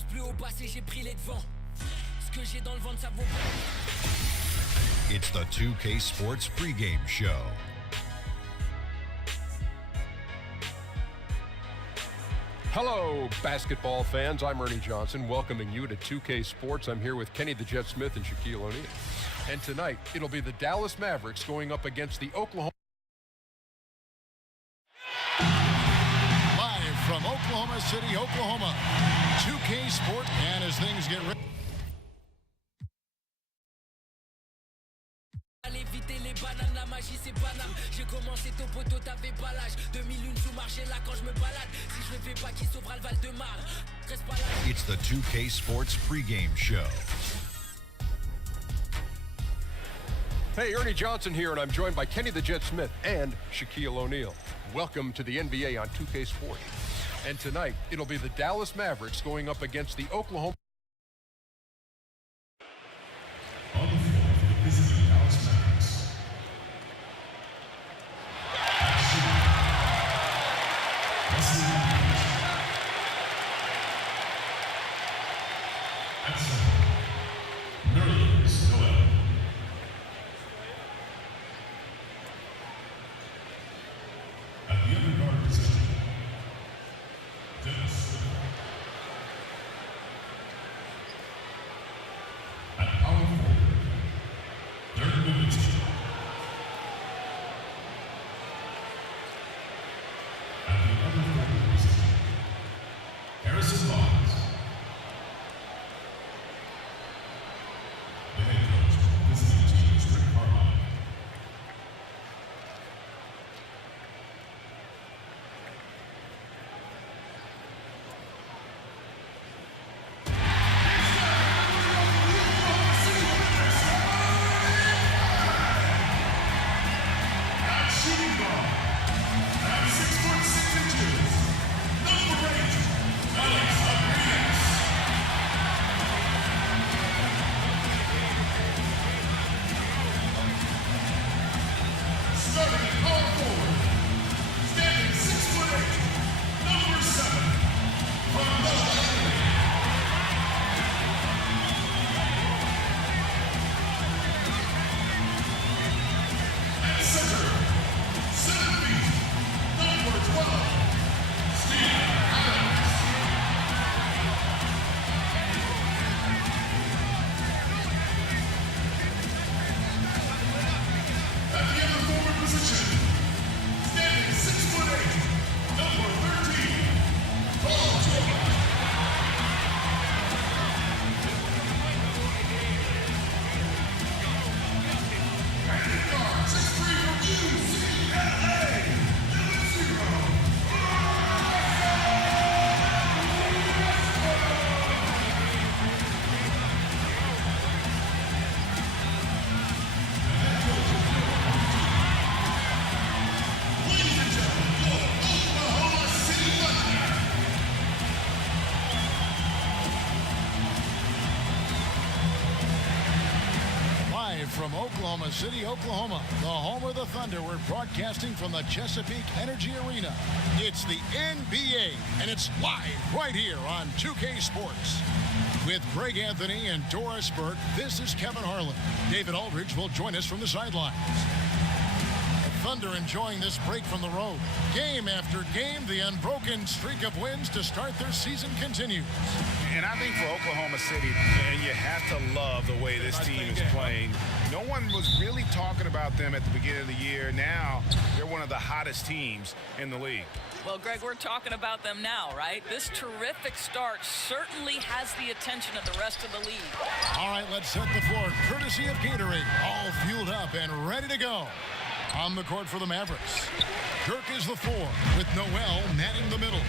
pense plus au passé, j'ai pris les devants. Ce que j'ai dans le ventre, ça vaut pas. It's the 2K Sports pregame show. Hello, basketball fans. I'm Ernie Johnson, welcoming you to 2K Sports. I'm here with Kenny the Jet Smith and Shaquille O'Neal. And tonight, it'll be the Dallas Mavericks going up against the Oklahoma. Live from Oklahoma City, Oklahoma, 2K Sports. And as things get ready. Allez éviter les bananes, la magie c'est Paname. J'ai commencé ton poteau, t'avais pas l'âge. 2001 sous marché là quand je me balade. Si je le fais pas, qui sauvera le Val-de-Marne? Reste pas là. It's the 2K Sports pregame show. Hey, Ernie Johnson here, and I'm joined by Kenny the Jet Smith and Shaquille O'Neal. Welcome to the NBA on 2K Sports. And tonight, it'll be the Dallas Mavericks going up against the Oklahoma. On the floor for the visiting Dallas Mavericks. At center, Nerlens Noel. At the other guard position, Dennis Smith. At power forward, Dirk Nowitzki. At the other forward position, Harrison Barnes. The head coach of the visiting team is Rick Carlisle. At shooting guard, at 6'6", number 8, Alex Abrines. Starting at power forward, standing 6'8", number 7, from North. At center, 7 feet, number 12, Steve Adams. At the other forward position, standing 6'8", number 13, Paul George. And at guard, 6'3" from UCLA, number 0. Ladies and gentlemen, your Oklahoma City Thunder. Live from Oklahoma City, Oklahoma, the home of the Thunder. We're broadcasting from the Chesapeake Energy Arena. It's the NBA, and it's live right here on 2K Sports. With Greg Anthony and Doris Burke, this is Kevin Harlan. David Aldridge will join us from the sidelines. The Thunder enjoying this break from the road. Game after game, the unbroken streak of wins to start their season continues. And I think for Oklahoma City, and you have to love the way this team is playing. No one was really talking about them at the beginning of the year. Now, they're one of the hottest teams in the league. Well, Greg, we're talking about them now, right? This terrific start certainly has the attention of the rest of the league. All right, let's set the floor. Courtesy of Gatorade, all fueled up and ready to go. On the court for the Mavericks, Dirk is the 4, with Noel manning the middle.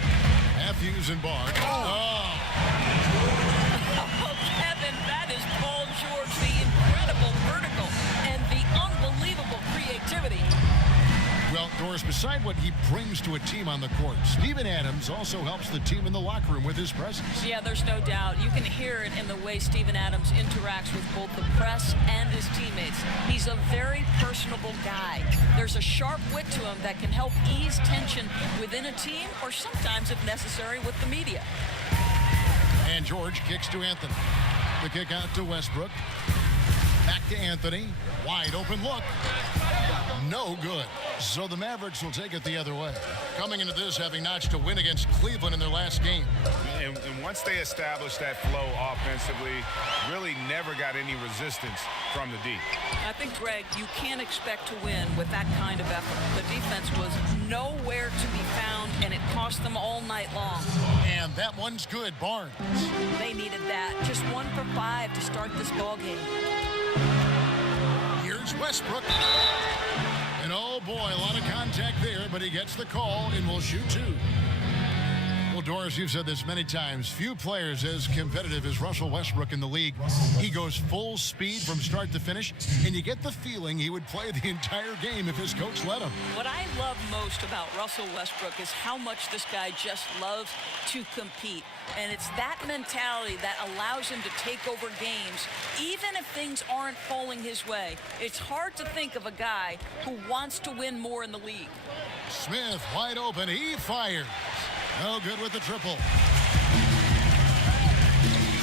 Matthews and Barnes. Oh, Kevin, that is Paul George, the incredible vertical and the unbelievable creativity. Well, Doris, beside what he brings to a team on the court, Steven Adams also helps the team in the locker room with his presence. Yeah, there's no doubt. You can hear it in the way Steven Adams interacts with both the press and his teammates. He's a very personable guy. There's a sharp wit to him that can help ease tension within a team or sometimes, if necessary, with the media. And George kicks to Anthony. The kick out to Westbrook. Back to Anthony. Wide open look. No good. So the Mavericks will take it the other way. Coming into this, having notched a win against Cleveland in their last game. And once they established that flow offensively, really never got any resistance from the D. I think, Greg, you can't expect to win with that kind of effort. The defense was nowhere to be found, and it cost them all night long. And that one's good, Barnes. They needed that. Just 1 for 5 to start this ball game. Here's Westbrook. And oh boy, a lot of contact there, but he gets the call and will shoot 2. Well, Doris, you've said this many times. Few players as competitive as Russell Westbrook in the league. He goes full speed from start to finish, and you get the feeling he would play the entire game if his coach let him. What I love most about Russell Westbrook is how much this guy just loves to compete. And it's that mentality that allows him to take over games, even if things aren't falling his way. It's hard to think of a guy who wants to win more in the league. Smith wide open. He fires. No good with the triple.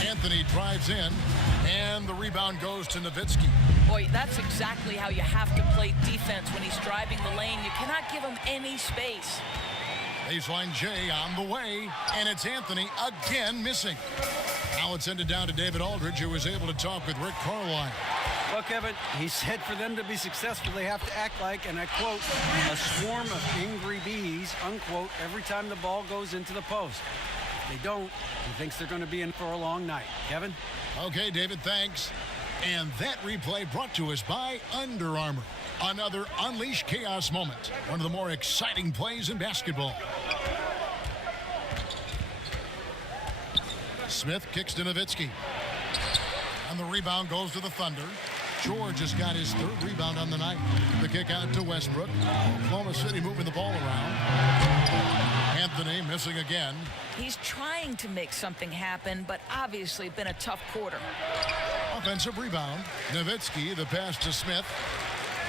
Anthony drives in, and the rebound goes to Nowitzki. Boy, that's exactly how you have to play defense when he's driving the lane. You cannot give him any space. Baseline J on the way, and it's Anthony again missing. Now it's ended down to David Aldridge, who was able to talk with Rick Carlisle. Well, Kevin, he said for them to be successful, they have to act like, and I quote, a swarm of angry bees, unquote, every time the ball goes into the post. If they don't, he thinks they're going to be in for a long night. Kevin? Okay, David, thanks. And that replay brought to us by Under Armour. Another Unleash Chaos moment. One of the more exciting plays in basketball. Smith kicks to Nowitzki. And the rebound goes to the Thunder. George has got his 3rd rebound on the night. The kick out to Westbrook. Oklahoma City moving the ball around. Anthony missing again. He's trying to make something happen, but obviously been a tough quarter. Offensive rebound. Nowitzki, the pass to Smith.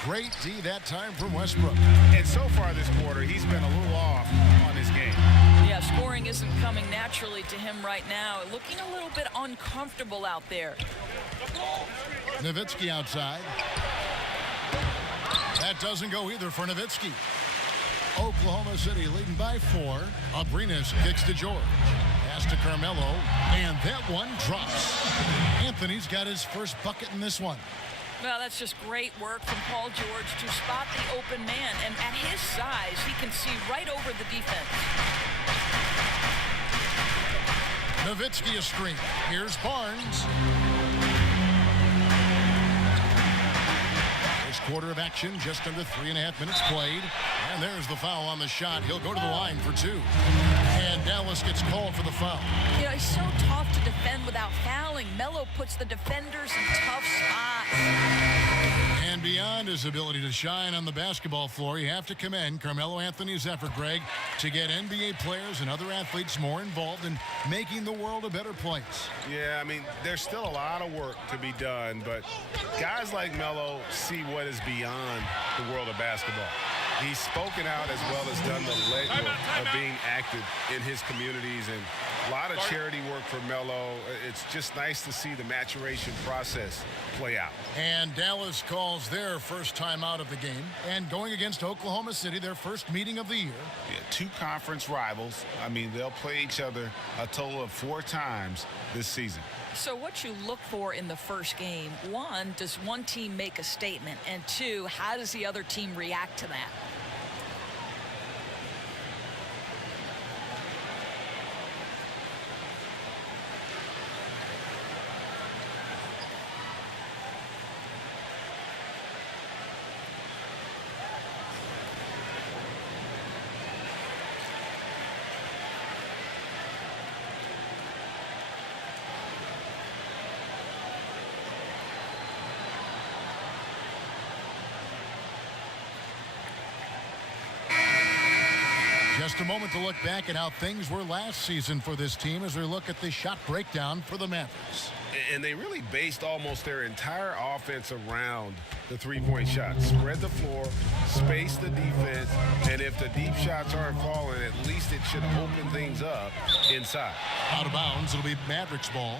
Great D that time from Westbrook. And so far this quarter, he's been a little off on his game. Yeah, scoring isn't coming naturally to him right now. Looking a little bit uncomfortable out there. Nowitzki outside. That doesn't go either for Nowitzki. Oklahoma City leading by 4. Abrinas kicks to George. Pass to Carmelo, and that one drops. Anthony's got his first bucket in this one. Well, that's just great work from Paul George to spot the open man. And at his size, he can see right over the defense. Nowitzki a screen. Here's Barnes. First quarter of action, just under 3.5 minutes played. And there's the foul on the shot. He'll go to the line for 2. And Dallas gets called for the foul. You know, he's so tough to defend without fouling. Melo puts the defenders in tough spots. And beyond his ability to shine on the basketball floor, you have to commend Carmelo Anthony's effort, Greg, to get NBA players and other athletes more involved in making the world a better place. Yeah, I mean, there's still a lot of work to be done, but guys like Melo see what is beyond the world of basketball. He's spoken out as well as done the legwork of being active in his communities, and a lot of charity work for Melo. It's just nice to see the maturation process play out. And Dallas calls their first time out of the game, and going against Oklahoma City, their first meeting of the year. Yeah, 2 conference rivals. I mean, they'll play each other a total of 4 times this season. So what you look for in the first game, 1, does one team make a statement? And 2, how does the other team react to that? Just a moment to look back at how things were last season for this team as we look at the shot breakdown for the Mavericks. And they really based almost their entire offense around the three-point shot. Spread the floor, space the defense, and if the deep shots aren't falling, at least it should open things up inside. Out of bounds, it'll be Mavericks ball.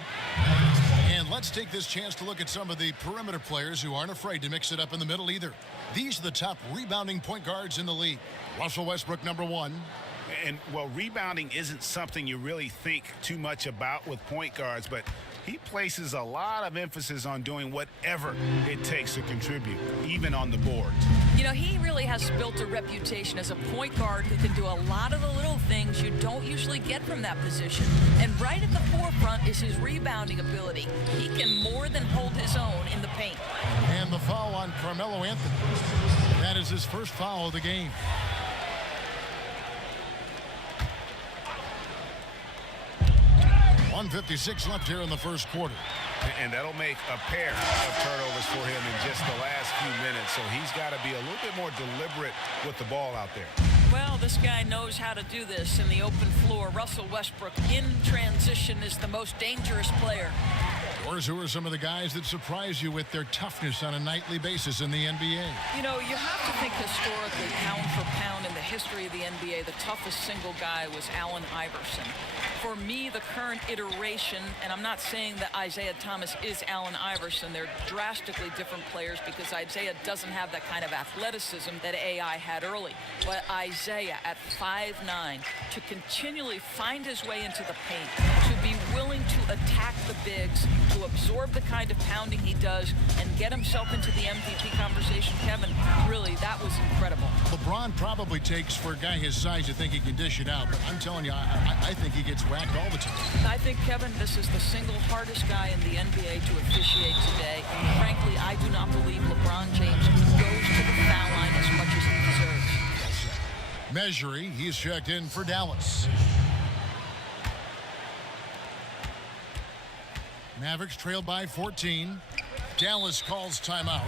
And let's take this chance to look at some of the perimeter players who aren't afraid to mix it up in the middle either. These are the top rebounding point guards in the league. Russell Westbrook, number 1. And, well, rebounding isn't something you really think too much about with point guards, but he places a lot of emphasis on doing whatever it takes to contribute, even on the boards. You know, he really has built a reputation as a point guard who can do a lot of the little things you don't usually get from that position. And right at the forefront is his rebounding ability. He can more than hold his own in the paint. And the foul on Carmelo Anthony. That is his first foul of the game. .156 left here in the first quarter. And that'll make a pair of turnovers for him in just the last few minutes. So he's got to be a little bit more deliberate with the ball out there. Well, this guy knows how to do this in the open floor. Russell Westbrook in transition is the most dangerous player. Yours, who are some of the guys that surprise you with their toughness on a nightly basis in the NBA? You know, you have to think historically, pound for pound in the history of the NBA, the toughest single guy was Allen Iverson. For me, the current iteration, and I'm not saying that Isaiah Thomas is Allen Iverson, they're drastically different players because Isaiah doesn't have that kind of athleticism that AI had early. But Isaiah at 5'9", to continually find his way into the paint, to be willing to attack the bigs, to absorb the kind of pounding he does, and get himself into the MVP conversation, Kevin, really, that was incredible. LeBron probably takes, for a guy his size, to think he can dish it out, but I'm telling you, I think he gets whacked all the time. I think, Kevin, this is the single hardest guy in the NBA to officiate today. And frankly, I do not believe LeBron James goes to the foul line as much as he deserves. Measury, he's checked in for Dallas. Mavericks trailed by 14. Dallas calls timeout.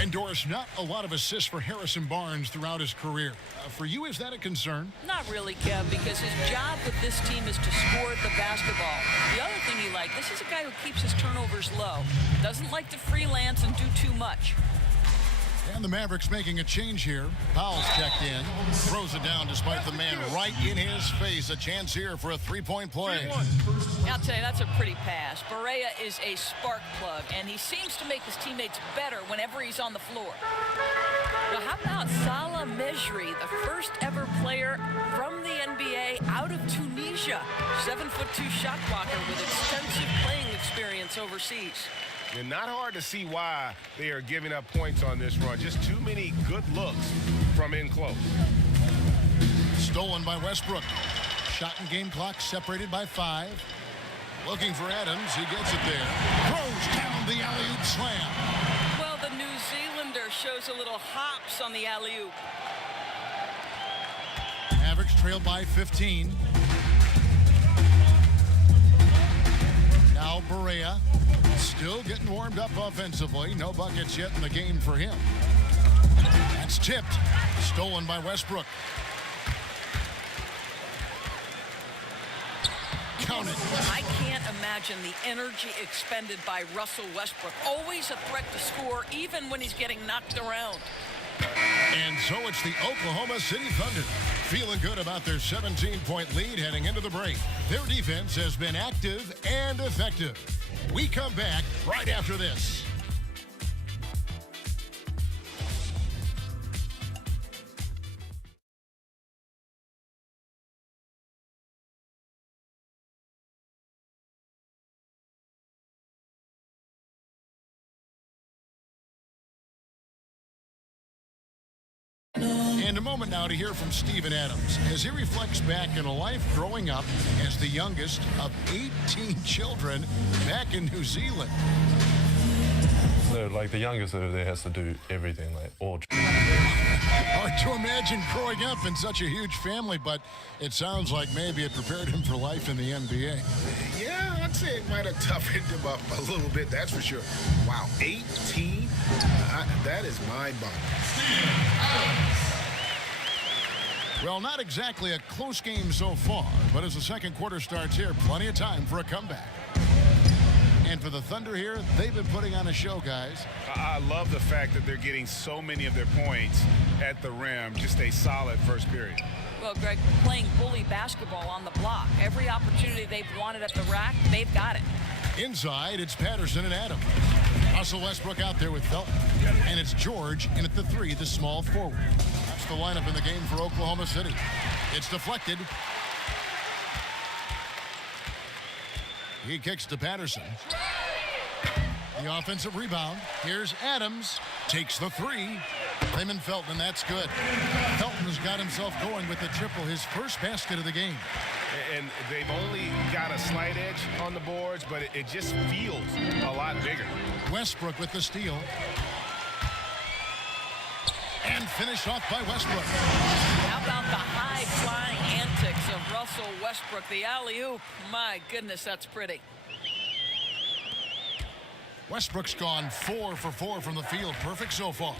And Doris, not a lot of assists for Harrison Barnes throughout his career. For you, is that a concern? Not really, Kev, because his job with this team is to score the basketball. The other thing he likes, this is a guy who keeps his turnovers low. Doesn't like to freelance and do too much. And the Mavericks making a change here. Powell's checked in. Throws it down despite the man right in his face. A chance here for a three-point play. I'll tell you, that's a pretty pass. Barea is a spark plug, and he seems to make his teammates better whenever he's on the floor. Now, how about Salah Mejri, the first ever player from the NBA out of Tunisia? 7'2" shot blocker with extensive playing experience overseas. And not hard to see why they are giving up points on this run. Just too many good looks from in close. Stolen by Westbrook. Shot and game clock separated by 5. Looking for Adams. He gets it there. Throws down the alley-oop slam. Well, the New Zealander shows a little hops on the alley-oop. Mavericks trailed by 15. Now Barea still getting warmed up offensively. No buckets yet in the game for him. That's tipped. Stolen by Westbrook. Count it. I can't imagine the energy expended by Russell Westbrook. Always a threat to score, even when he's getting knocked around. And so it's the Oklahoma City Thunder feeling good about their 17-point lead heading into the break. Their defense has been active and effective. We come back right after this. And a moment now to hear from Steven Adams as he reflects back on a life growing up as the youngest of 18 children back in New Zealand. So, like, the youngest over there has to do everything, like, all. Hard to imagine growing up in such a huge family, but it sounds like maybe it prepared him for life in the NBA. Yeah, I'd say it might have toughened him up a little bit, that's for sure. Wow, 18? That is mind-boggling. Well, not exactly a close game so far, but as the second quarter starts here, plenty of time for a comeback. And for the Thunder here, they've been putting on a show, guys. I love the fact that they're getting so many of their points at the rim. Just a solid first period. Well, Greg, playing bully basketball on the block. Every opportunity they've wanted at the rack, they've got it. Inside, it's Patterson and Adams. Russell Westbrook out there with Felton. And it's George in at the 3, the small forward. That's the lineup in the game for Oklahoma City. It's deflected. He kicks to Patterson. The offensive rebound. Here's Adams. Takes the 3. Raymond Felton, that's good. Felton has got himself going with the triple, his first basket of the game. And they've only got a slight edge on the boards, but it just feels a lot bigger. Westbrook with the steal. And finished off by Westbrook. How about the high-flying antics of Russell Westbrook? The alley-oop. My goodness, that's pretty. Westbrook's gone 4 for 4 from the field. Perfect so far.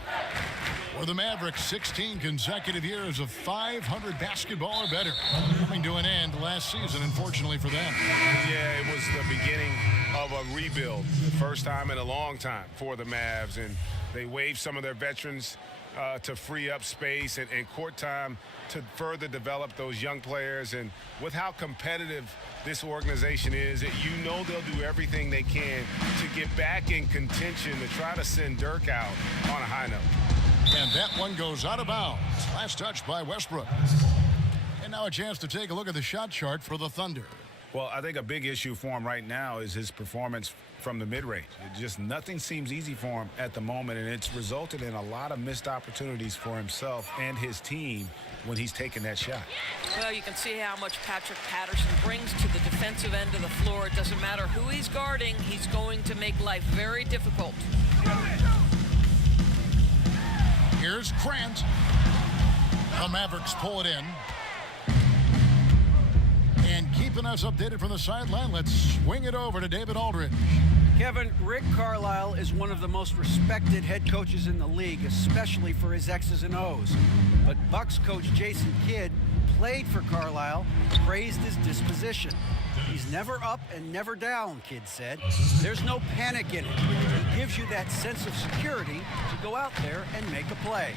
For the Mavericks, 16 consecutive years of 500 basketball or better. Coming to an end last season, unfortunately for them. Yeah, it was the beginning of a rebuild. The first time in a long time for the Mavs. And they waived some of their veterans to free up space and court time to further develop those young players. And with how competitive this organization is, you know they'll do everything they can to get back in contention to try to send Dirk out on a high note. And that one goes out of bounds. Last touch by Westbrook. And now a chance to take a look at the shot chart for the Thunder. Well, I think a big issue for him right now is his performance from the mid-range. Just nothing seems easy for him at the moment, and it's resulted in a lot of missed opportunities for himself and his team when he's taking that shot. Well, you can see how much Patrick Patterson brings to the defensive end of the floor. It doesn't matter who he's guarding, he's going to make life very difficult. Here's Grant. The Mavericks pull it in. And keeping us updated from the sideline, let's swing it over to David Aldridge. Kevin, Rick Carlisle is one of the most respected head coaches in the league, especially for his X's and O's. But Bucks coach Jason Kidd played for Carlisle, praised his disposition. He's never up and never down, Kidd said. There's no panic in it. He gives you that sense of security to go out there and make a play.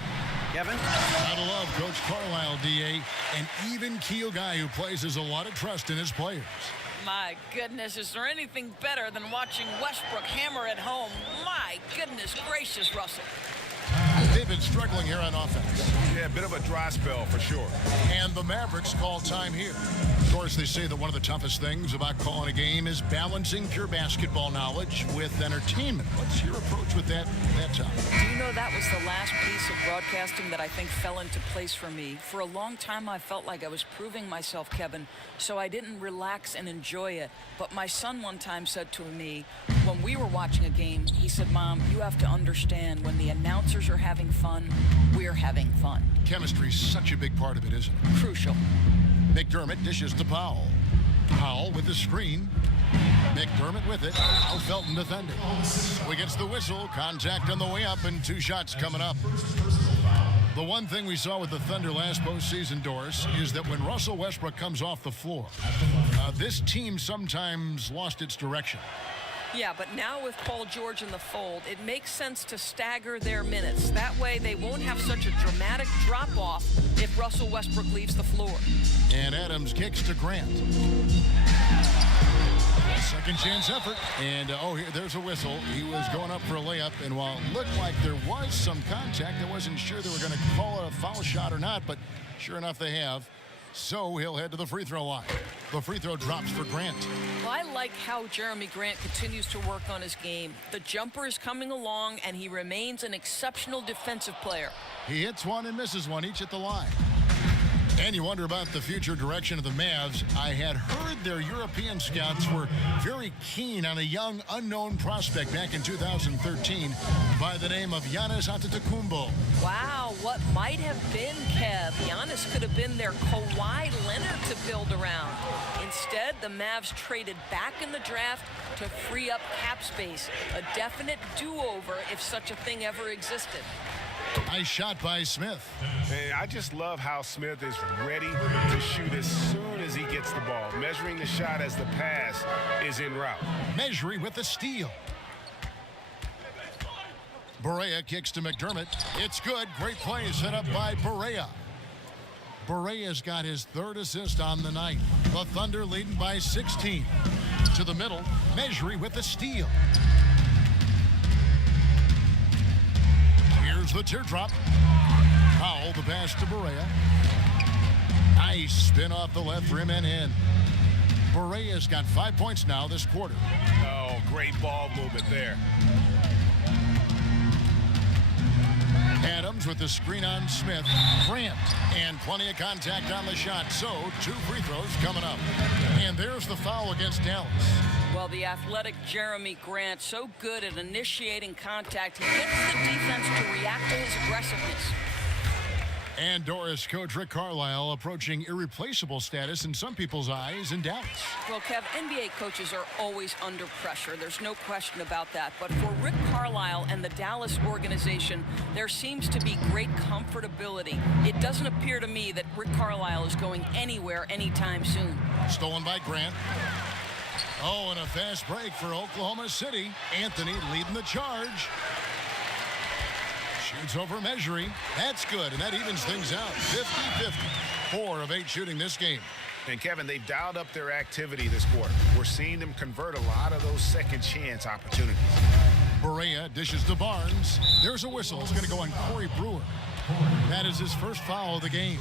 Kevin? Gotta love Coach Carlisle, D.A. An even-keel guy who places a lot of trust in his players. My goodness, is there anything better than watching Westbrook hammer at home? My goodness gracious, Russell. They've been struggling here on offense. Yeah, a bit of a dry spell for sure. And the Mavericks call time here. Of course, they say that one of the toughest things about calling a game is balancing pure basketball knowledge with entertainment. What's your approach with that topic? Do you know that was the last piece of broadcasting that I think fell into place for me? For a long time, I felt like I was proving myself, Kevin, so I didn't relax and enjoy it. But my son one time said to me, when we were watching a game, he said, Mom, you have to understand when the announcers are having fun, we're having fun. Chemistry's such a big part of it, isn't it? Crucial. McDermott dishes to Powell. Powell with the screen. McDermott with it. Now Felton defending. So he gets the whistle. Contact on the way up and 2 shots coming up. The one thing we saw with the Thunder last postseason, Doris, is that when Russell Westbrook comes off the floor, this team sometimes lost its direction. Yeah, but now with Paul George in the fold, it makes sense to stagger their minutes. That way they won't have such a dramatic drop-off if Russell Westbrook leaves the floor. And Adams kicks to Grant. Second chance effort. And, there's a whistle. He was going up for a layup. And while it looked like there was some contact, I wasn't sure they were going to call a foul shot or not. But sure enough, they have. So he'll head to the free throw line. The free throw drops for Grant. Well, I like how Jeremy Grant continues to work on his game. The jumper is coming along, and he remains an exceptional defensive player. He hits one and misses one, each at the line. And you wonder about the future direction of the Mavs. I had heard their European scouts were very keen on a young, unknown prospect back in 2013 by the name of Giannis Antetokounmpo. Wow, what might have been, Kev? Giannis could have been their Kawhi Leonard to build around. Instead, the Mavs traded back in the draft to free up cap space. A definite do-over if such a thing ever existed. Nice shot by Smith. And I just love how Smith is ready to shoot as soon as he gets the ball, measuring the shot as the pass is en route. Measuring with the steal. Barea kicks to McDermott. It's good. Great play set up by Barea. Barea's got his third assist on the night. The Thunder leading by 16. To the middle. Measuring with the steal. Here's the teardrop. Powell, the pass to Barea. Nice spin off the left rim and in. Barea's got 5 points now this quarter. Oh, great ball movement there. Adams with the screen on Smith. Grant, and plenty of contact on the shot. So, 2 free throws coming up. And there's the foul against Dallas. Well, the athletic Jeremy Grant, so good at initiating contact. He gets the defense to react to his aggressiveness. And Doris coach Rick Carlisle approaching irreplaceable status in some people's eyes in Dallas. Well, Kev, NBA coaches are always under pressure. There's no question about that. But for Rick Carlisle and the Dallas organization, there seems to be great comfortability. It doesn't appear to me that Rick Carlisle is going anywhere anytime soon. Stolen by Grant. Oh, and a fast break for Oklahoma City. Anthony leading the charge. Shoots over Measuring. That's good, and that evens things out. 50-50. 4 of 8 shooting this game. And, Kevin, they've dialed up their activity this quarter. We're seeing them convert a lot of those second chance opportunities. Barea dishes to Barnes. There's a whistle. It's going to go on Corey Brewer. That is his first foul of the game.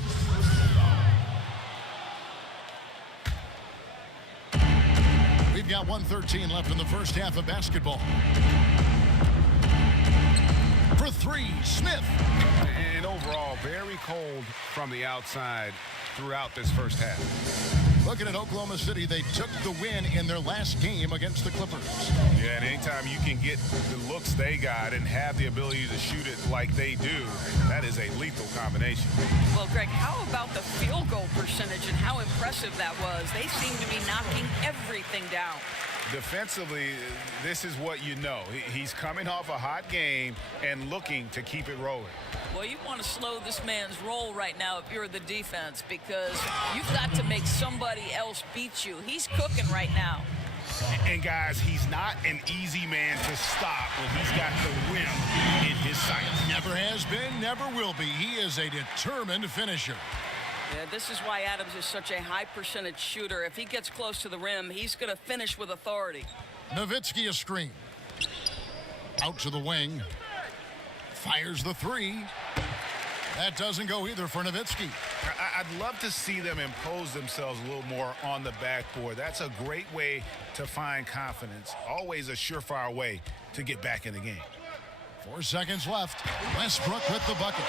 We've got 1:13 left in the first half of basketball. For 3, Smith. And overall, very cold from the outside throughout this first half. Looking at Oklahoma City, they took the win in their last game against the Clippers. Yeah, and anytime you can get the looks they got and have the ability to shoot it like they do, that is a lethal combination. Well, Greg, how about the field goal percentage and how impressive that was? They seem to be knocking everything down. Defensively, this is what you know. He's coming off a hot game and looking to keep it rolling. Well, you want to slow this man's roll right now if you're the defense, because you've got to make somebody else beat you. He's cooking right now. And guys, he's not an easy man to stop when he's got the rim in his sights. Never has been, never will be. He is a determined finisher. Yeah, this is why Adams is such a high percentage shooter. If he gets close to the rim, he's going to finish with authority. Nowitzki a screen. Out to the wing. Fires the 3. That doesn't go either for Nowitzki. I'd love to see them impose themselves a little more on the backboard. That's a great way to find confidence. Always a surefire way to get back in the game. 4 seconds left. Westbrook with the bucket.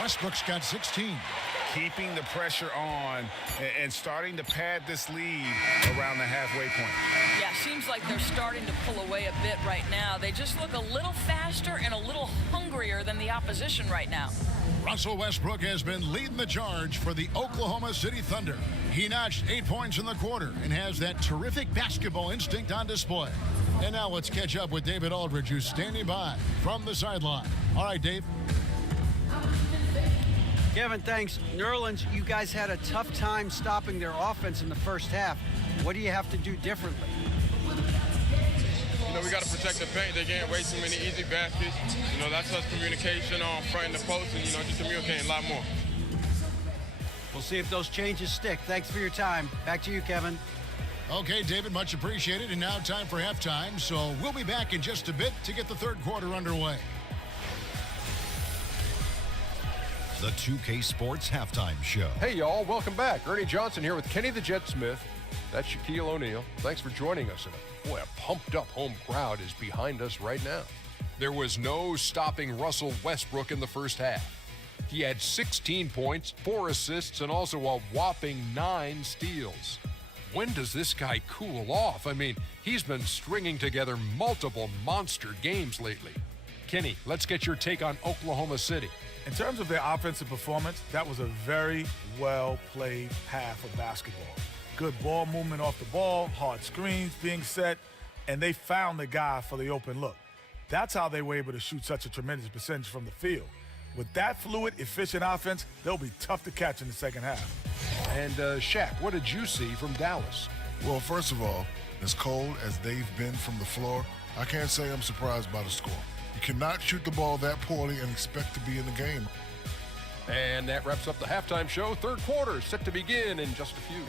Westbrook's got 16. Keeping the pressure on and starting to pad this lead around the halfway point. Yeah, seems like they're starting to pull away a bit right now. They just look a little faster and a little hungrier than the opposition right now. Russell Westbrook has been leading the charge for the Oklahoma City Thunder. He notched 8 points in the quarter and has that terrific basketball instinct on display. And now let's catch up with David Aldridge, who's standing by from the sideline. All right, Dave. Kevin, thanks. Nerlens, you guys had a tough time stopping their offense in the first half. What do you have to do differently? We got to protect the paint. They getting way too many easy baskets. That's us communication on front and the post and, just communicating a lot more. We'll see if those changes stick. Thanks for your time. Back to you, Kevin. Okay, David, much appreciated. And now time for halftime. So we'll be back in just a bit to get the third quarter underway. The 2K Sports Halftime Show. Hey, y'all. Welcome back. Ernie Johnson here with Kenny the Jet Smith. That's Shaquille O'Neal. Thanks for joining us. And a pumped-up home crowd is behind us right now. There was no stopping Russell Westbrook in the first half. He had 16 points, 4 assists, and also a whopping 9 steals. When does this guy cool off? I mean, he's been stringing together multiple monster games lately. Kenny, let's get your take on Oklahoma City. In terms of their offensive performance, that was a very well-played half of basketball. Good ball movement off the ball, hard screens being set, and they found the guy for the open look. That's how they were able to shoot such a tremendous percentage from the field. With that fluid, efficient offense, they'll be tough to catch in the second half. And Shaq, what did you see from Dallas? Well, first of all, as cold as they've been from the floor, I can't say I'm surprised by the score. You cannot shoot the ball that poorly and expect to be in the game. And that wraps up the halftime show. Third quarter is set to begin in just a few.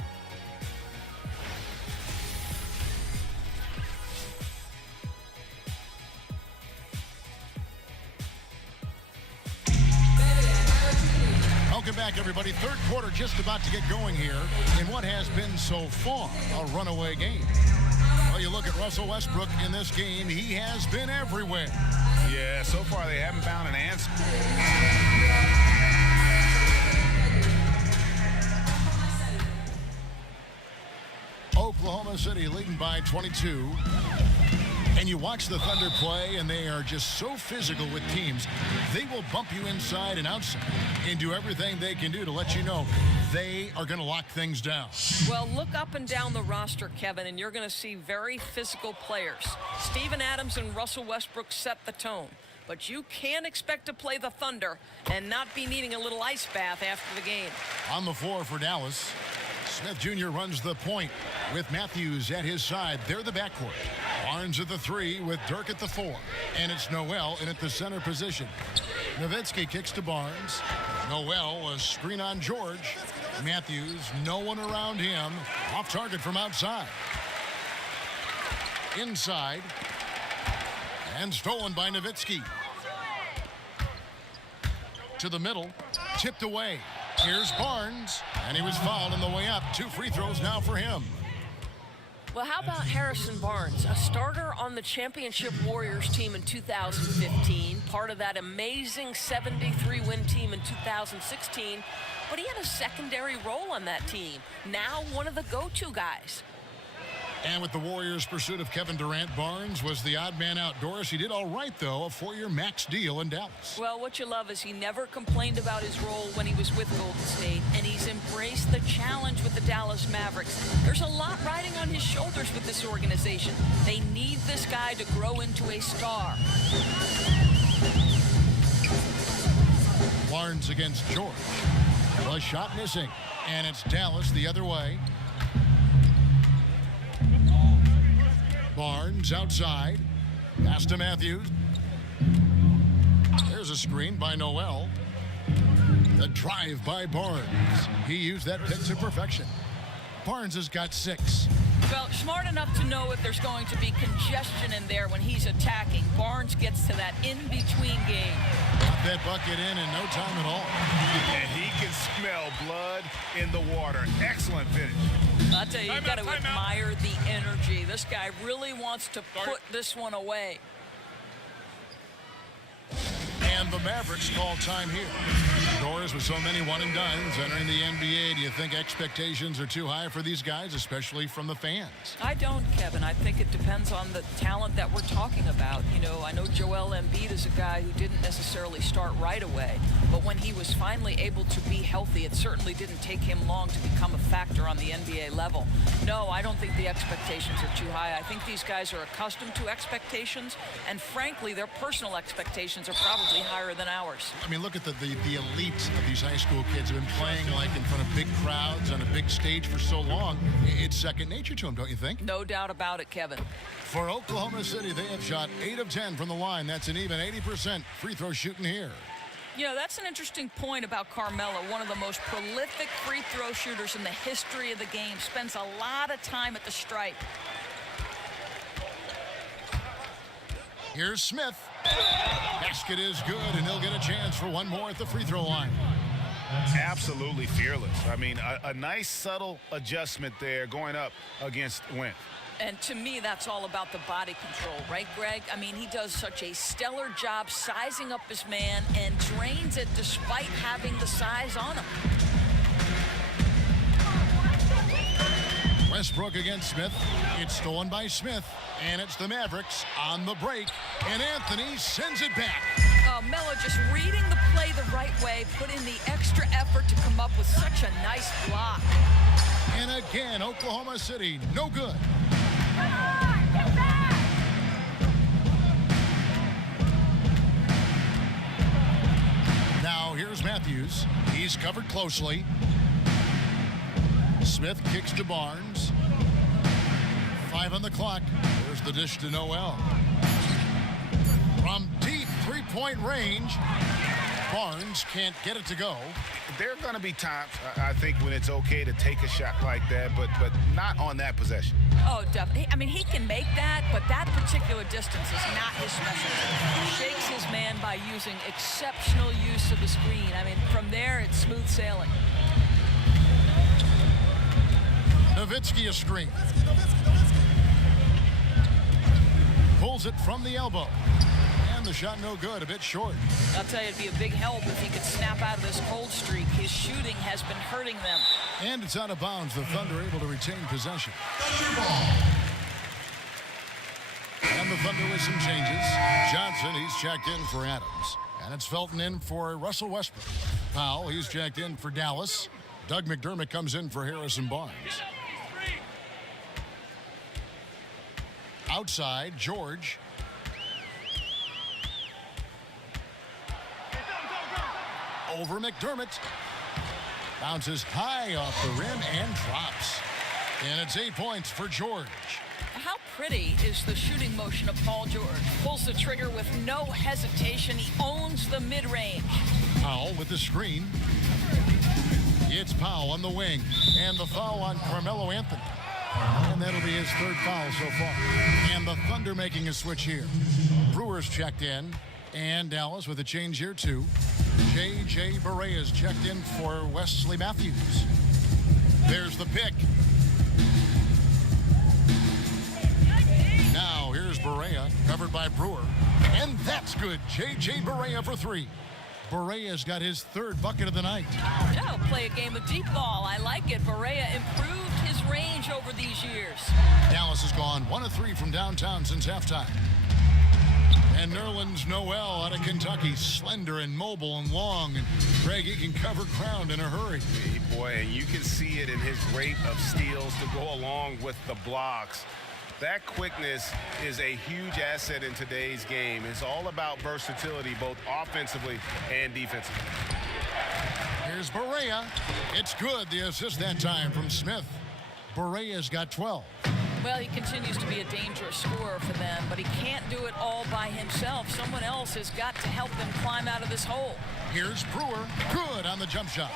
Welcome back, everybody. Third quarter just about to get going here in what has been so far a runaway game. Well, you look at Russell Westbrook in this game, he has been everywhere. Yeah, so far they haven't found an answer. Oklahoma City leading by 22. And you watch the Thunder play, and they are just so physical with teams. They will bump you inside and outside and do everything they can do to let you know they are going to lock things down. Well, look up and down the roster, Kevin, and you're going to see very physical players. Steven Adams and Russell Westbrook set the tone. But you can't expect to play the Thunder and not be needing a little ice bath after the game. On the floor for Dallas, Smith Jr. runs the point with Matthews at his side. They're the backcourt. Barnes at the 3 with Dirk at the 4. And it's Noel in at the center position. Nowitzki kicks to Barnes. Noel, a screen on George. Matthews, no one around him. Off target from outside. Inside. And stolen by Nowitzki. To the middle. Tipped away. Here's Barnes. And he was fouled on the way up. 2 free throws now for him. Well, how about Harrison Barnes, a starter on the championship Warriors team in 2015, part of that amazing 73-win team in 2016, but he had a secondary role on that team. Now one of the go-to guys. And with the Warriors' pursuit of Kevin Durant, Barnes was the odd man outdoors. He did all right, though, a 4-year max deal in Dallas. Well, what you love is he never complained about his role when he was with Golden State, and he's embraced the challenge with the Dallas Mavericks. There's a lot riding on his shoulders with this organization. They need this guy to grow into a star. Barnes against George. A shot missing, and it's Dallas the other way. Barnes outside. Pass to Matthews. There's a screen by Noel. The drive by Barnes. He used that pick to perfection. Barnes has got 6. Well, smart enough to know if there's going to be congestion in there when he's attacking. Barnes gets to that in-between game. Got that bucket in no time at all. And he can smell blood in the water. Excellent finish. I'll tell you, you've got to admire the energy. This guy really wants to put this one away. And the Mavericks call time here. Doors with so many one-and-dones entering the NBA. Do you think expectations are too high for these guys, especially from the fans? I don't, Kevin. I think it depends on the talent that we're talking about. You know, I know Joel Embiid is a guy who didn't necessarily start right away, but when he was finally able to be healthy, it certainly didn't take him long to become a factor on the NBA level. No, I don't think the expectations are too high. I think these guys are accustomed to expectations, and frankly, their personal expectations are probably higher than ours. I mean, look at the elite of these high school kids who have been playing like in front of big crowds on a big stage for so long. It's second nature to them, don't you think? No doubt about it, Kevin. For Oklahoma City, they have shot 8 of 10 from the line. That's an even 80% free throw shooting here. You know, that's an interesting point about Carmelo, one of the most prolific free throw shooters in the history of the game. Spends a lot of time at the stripe. Here's Smith. Basket is good, and he'll get a chance for one more at the free throw line. Absolutely fearless. I mean, a nice subtle adjustment there going up against Wentz. And to me, that's all about the body control, right, Greg? I mean, he does such a stellar job sizing up his man and drains it despite having the size on him. Westbrook against Smith. It's stolen by Smith, and it's the Mavericks on the break, and Anthony sends it back. Melo just reading the play the right way, put in the extra effort to come up with such a nice block. And again, Oklahoma City, no good. Matthews. He's covered closely. Smith kicks to Barnes. 5 on the clock. There's the dish to Noel. From deep three-point range, Barnes can't get it to go. There are going to be times, I think, when it's okay to take a shot like that, but not on that possession. Oh, definitely. I mean, he can make that, but that particular distance is not his specialty. He shakes his man by using exceptional use of the screen. I mean, from there, it's smooth sailing. Nowitzki a screen. Pulls it from the elbow. And the shot no good, a bit short. I'll tell you, it'd be a big help if he could snap out of this cold streak. His shooting has been hurting them. And it's out of bounds. The Thunder able to retain possession. And the Thunder with some changes. Johnson, he's checked in for Adams. And it's Felton in for Russell Westbrook. Powell, he's checked in for Dallas. Doug McDermott comes in for Harrison Barnes. Outside, George. Over McDermott. Bounces high off the rim and drops. And it's 8 points for George. How pretty is the shooting motion of Paul George? Pulls the trigger with no hesitation. He owns the mid-range. Powell with the screen. It's Powell on the wing. And the foul on Carmelo Anthony. And that'll be his third foul so far. And the Thunder making a switch here. Brewers checked in. And Dallas with a change here too. J.J. Barea's checked in for Wesley Matthews. There's the pick. Now here's Barea, covered by Brewer. And that's good. J.J. Barea for 3. Barea's got his third bucket of the night. Yeah, play a game of deep ball. I like it. Barea improved his range over these years. Dallas has gone 1 of 3 from downtown since halftime. And Nerlens Noel out of Kentucky, slender and mobile and long. And Greg, he can cover ground in a hurry. Boy, and you can see it in his rate of steals to go along with the blocks. That quickness is a huge asset in today's game. It's all about versatility, both offensively and defensively. Here's Barea. It's good. The assist that time from Smith. Barea's got 12. Well, he continues to be a dangerous scorer for them, but he can't do it all by himself. Someone else has got to help them climb out of this hole. Here's Brewer. Good on the jump shot.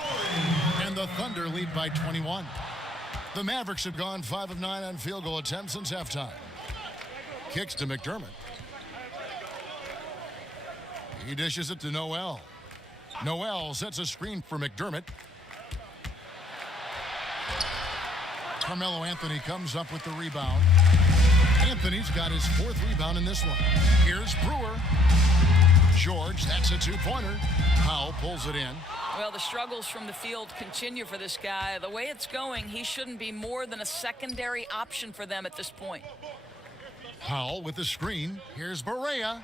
And the Thunder lead by 21. The Mavericks have gone 5 of 9 on field goal attempts since halftime. Kicks to McDermott. He dishes it to Noel. Noel sets a screen for McDermott. Carmelo Anthony comes up with the rebound. Anthony's got his 4th rebound in this one. Here's Brewer. George, that's a 2-pointer. Powell pulls it in. Well, the struggles from the field continue for this guy. The way it's going, he shouldn't be more than a secondary option for them at this point. Powell with the screen. Here's Barea.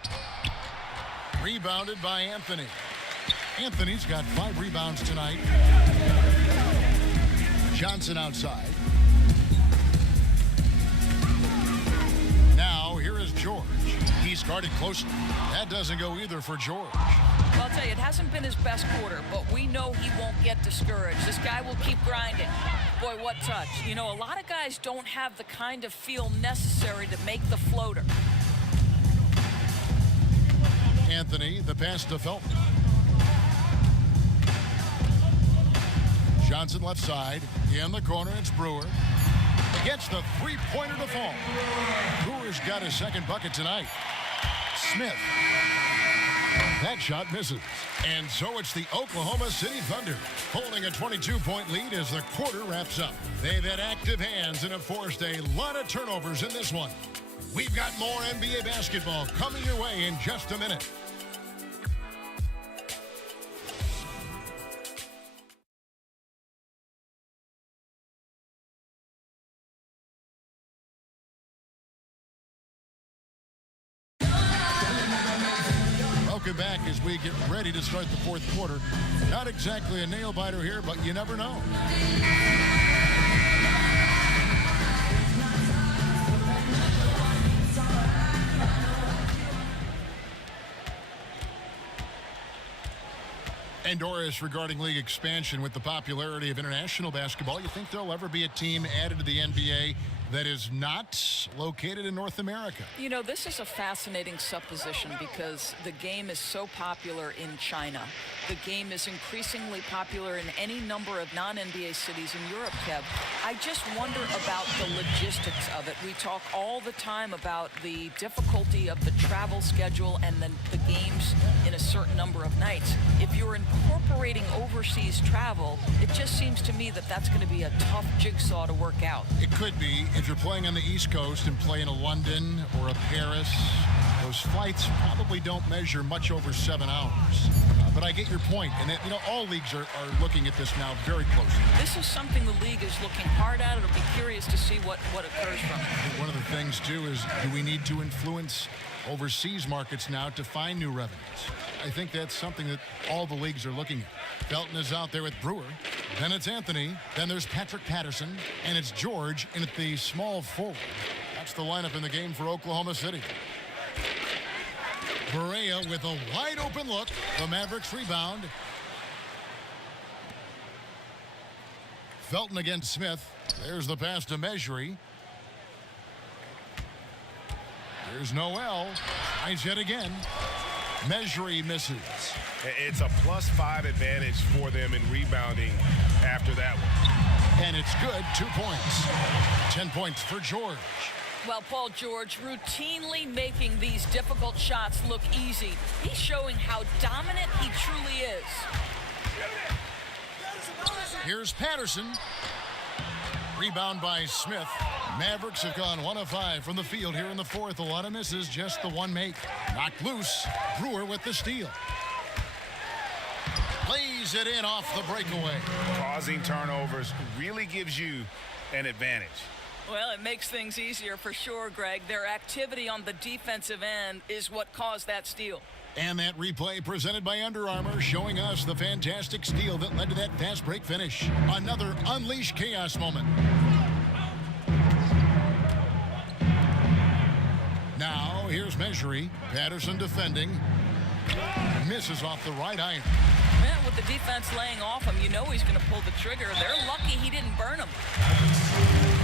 Rebounded by Anthony. Anthony's got 5 rebounds tonight. Johnson outside. Now, here is George. He's guarded closely. That doesn't go either for George. Well, I'll tell you, it hasn't been his best quarter, but we know he won't get discouraged. This guy will keep grinding. Boy, what touch. You know, a lot of guys don't have the kind of feel necessary to make the floater. Anthony, the pass to Felton. Johnson left side. In the corner, it's Brewer. Gets the 3-pointer to fall. Brewer's got his 2nd bucket tonight. Smith. That shot misses. And so it's the Oklahoma City Thunder holding a 22-point lead as the quarter wraps up. They've had active hands and have forced a lot of turnovers in this one. We've got more NBA basketball coming your way in just a minute. Welcome back as we get ready to start the 4th quarter. Not exactly a nail-biter here, but you never know. And Doris, regarding league expansion with the popularity of international basketball, you think there'll ever be a team added to the NBA that is not located in North America? You know, this is a fascinating supposition because the game is so popular in China. The game is increasingly popular in any number of non-NBA cities in Europe, Kev. I just wonder about the logistics of it. We talk all the time about the difficulty of the travel schedule and then the games in a certain number of nights. If you're incorporating overseas travel, it just seems to me that that's going to be a tough jigsaw to work out. It could be. If you're playing on the East Coast and play in a London or a Paris, those flights probably don't measure much over 7 hours. But I get your point. And, you know, all leagues are looking at this now very closely. This is something the league is looking hard at. It'll be curious to see what occurs from it. One of the things, too, is do we need to influence overseas markets now to find new revenues? I think that's something that all the leagues are looking at. Felton is out there with Brewer. Then it's Anthony. Then there's Patrick Patterson. And it's George in at the small forward. That's the lineup in the game for Oklahoma City. Berea with a wide open look. The Mavericks rebound. Felton against Smith. There's the pass to Mejri. There's Noel. Tries yet again. Mejri misses. It's a +5 advantage for them in rebounding after that one. And it's good. 2 points. 10 points for George. Well, Paul George routinely making these difficult shots look easy. He's showing how dominant he truly is. Here's Patterson. Rebound by Smith. Mavericks have gone 1 of 5 from the field here in the fourth. A lot of misses, just the one make. Knocked loose. Brewer with the steal. Lays it in off the breakaway. Causing turnovers really gives you an advantage. Well, it makes things easier for sure, Greg. Their activity on the defensive end is what caused that steal. And that replay presented by Under Armour showing us the fantastic steal that led to that fast break finish. Another Unleash Chaos moment. Now, here's Mejri. Patterson defending. Misses off the right iron. Man, with the defense laying off him, you know he's going to pull the trigger. They're lucky he didn't burn him.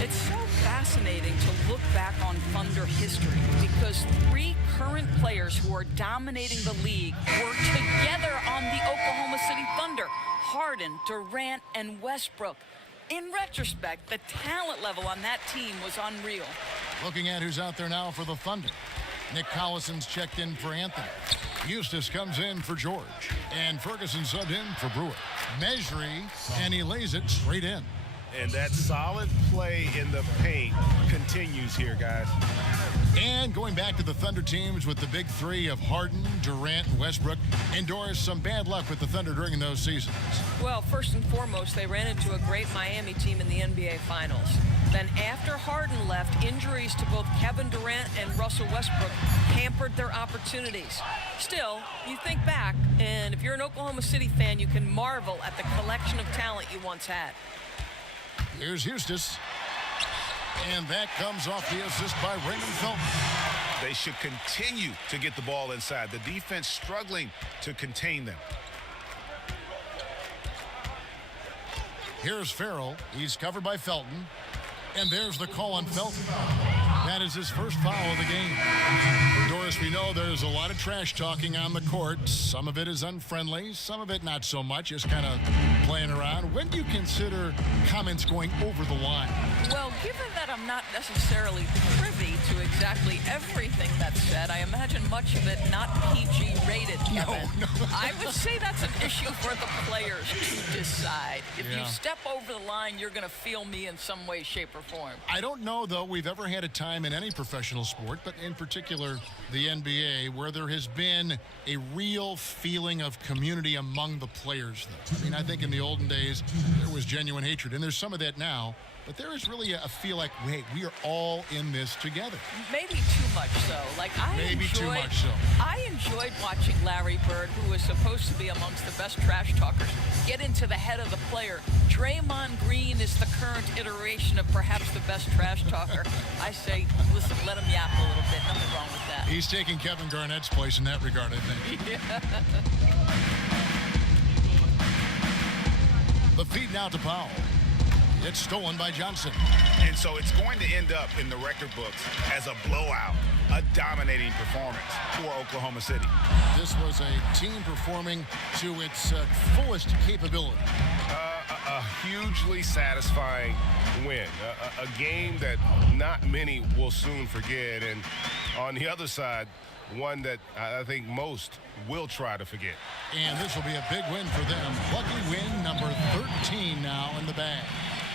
It's so fascinating to look back on Thunder history because 3 current players who are dominating the league were together on the Oklahoma City Thunder. Harden, Durant, and Westbrook. In retrospect, the talent level on that team was unreal. Looking at who's out there now for the Thunder. Nick Collison's checked in for Anthony. Eustace comes in for George. And Ferguson subbed in for Brewer. Mejri, and he lays it straight in. And that solid play in the paint continues here, guys. And going back to the Thunder teams with the big 3 of Harden, Durant, and Westbrook, endures some bad luck with the Thunder during those seasons. Well, first and foremost, they ran into a great Miami team in the NBA Finals. Then after Harden left, injuries to both Kevin Durant and Russell Westbrook hampered their opportunities. Still, you think back, and if you're an Oklahoma City fan, you can marvel at the collection of talent you once had. Here's Eustace. And that comes off the assist by Raymond Felton. They should continue to get the ball inside. The defense struggling to contain them. Here's Farrell. He's covered by Felton. And there's the call on Felton. That is his first foul of the game. Doris, we know there's a lot of trash talking on the court. Some of it is unfriendly, some of it not so much, just kind of playing around. When do you consider comments going over the line? Well, given that I'm not necessarily privy to exactly everything that's said, I imagine much of it not PG rated, Kevin. No. I would say that's an issue for the players to decide. If you step over the line, you're going to feel me in some way, shape, or form. I don't know, though, we've ever had a time in any professional sport, but in particular the NBA, where there has been a real feeling of community among the players, though. I mean, I think in the olden days, there was genuine hatred, and there's some of that now. But there is really a feel like, wait, we are all in this together. Maybe too much so. Like I enjoyed watching Larry Bird, who was supposed to be amongst the best trash talkers, get into the head of the player. Draymond Green is the current iteration of perhaps the best trash talker. I say, listen, let him yap a little bit. Nothing wrong with that. He's taking Kevin Garnett's place in that regard, I think. Yeah. The feed now to Powell. It's stolen by Johnson. And so it's going to end up in the record books as a blowout, a dominating performance for Oklahoma City. This was a team performing to its fullest capability. A hugely satisfying win. A game that not many will soon forget. And on the other side, one that I think most will try to forget. And this will be a big win for them. Lucky win number 13 now in the bag.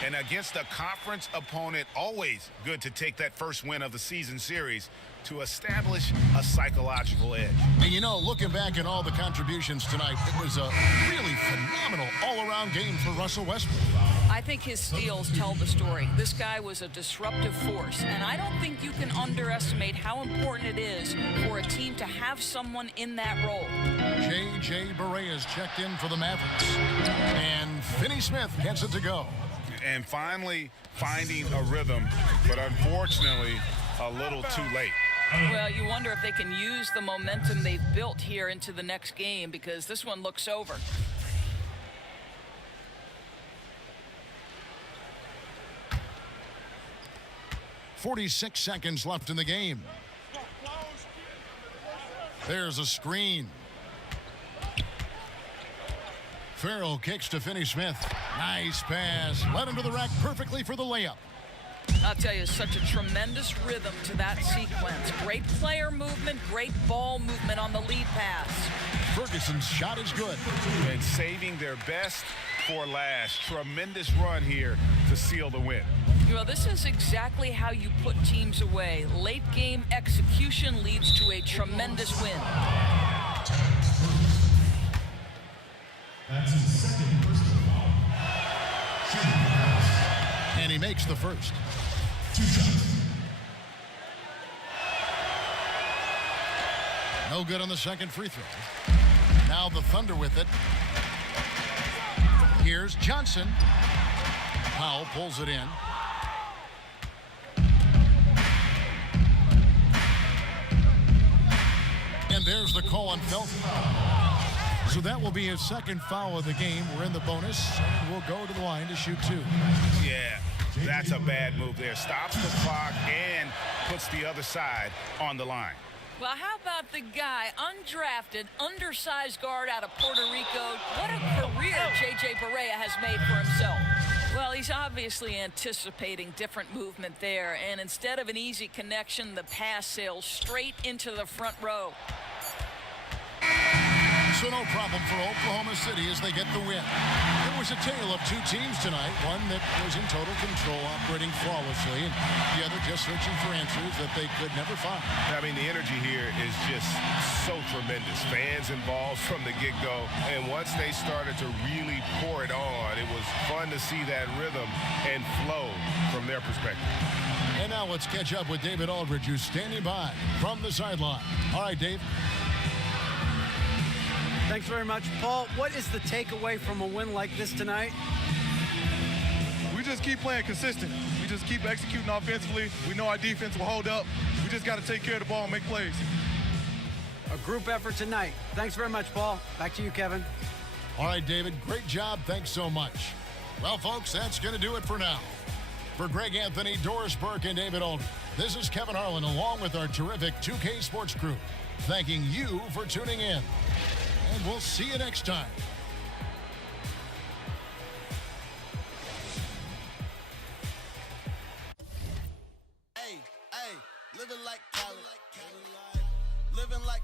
And against a conference opponent, always good to take that first win of the season series to establish a psychological edge. And you know, looking back at all the contributions tonight, it was a really phenomenal all-around game for Russell Westbrook. I think his steals tell the story. This guy was a disruptive force, and I don't think you can underestimate how important it is for a team to have someone in that role. J.J. Barea has checked in for the Mavericks, and Finney Smith gets it to go. And finally finding a rhythm, but unfortunately a little too late. Well, you wonder if they can use the momentum they've built here into the next game, because this one looks over. .46 seconds left in the game. There's a screen. Farrell kicks to Finney Smith. Nice pass. Led him to the rack perfectly for the layup. I'll tell you, such a tremendous rhythm to that sequence. Great player movement, great ball movement on the lead pass. Ferguson's shot is good. And saving their best for last. Tremendous run here to seal the win. Well, this is exactly how you put teams away. Late game execution leads to a tremendous win. That's his second personal foul. And he makes the first. 2 shots. No good on the second free throw. Now the Thunder with it. Here's Johnson. Powell pulls it in. And there's the call on Felton. So that will be his second foul of the game. We're in the bonus. We'll go to the line to shoot 2. Yeah, that's a bad move there. Stops the clock and puts the other side on the line. Well, how about the guy, undrafted, undersized guard out of Puerto Rico? What a career J.J. Barea has made for himself. Well, he's obviously anticipating different movement there, and instead of an easy connection, the pass sails straight into the front row. So no problem for Oklahoma City as they get the win. It was a tale of 2 teams tonight, one that was in total control, operating flawlessly, and the other just searching for answers that they could never find. I mean, the energy here is just so tremendous. Fans involved from the get-go, and once they started to really pour it on, it was fun to see that rhythm and flow from their perspective. And now let's catch up with David Aldridge, who's standing by from the sideline. All right, Dave. Thanks very much, Paul. What is the takeaway from a win like this tonight? We just keep playing consistent. We just keep executing offensively. We know our defense will hold up. We just got to take care of the ball and make plays. A group effort tonight. Thanks very much, Paul. Back to you, Kevin. All right, David. Great job. Thanks so much. Well, folks, that's going to do it for now. For Greg Anthony, Doris Burke, and David Aldridge, this is Kevin Harlan along with our terrific 2K Sports crew, thanking you for tuning in. And we'll see you next time. Hey, living like college. Living like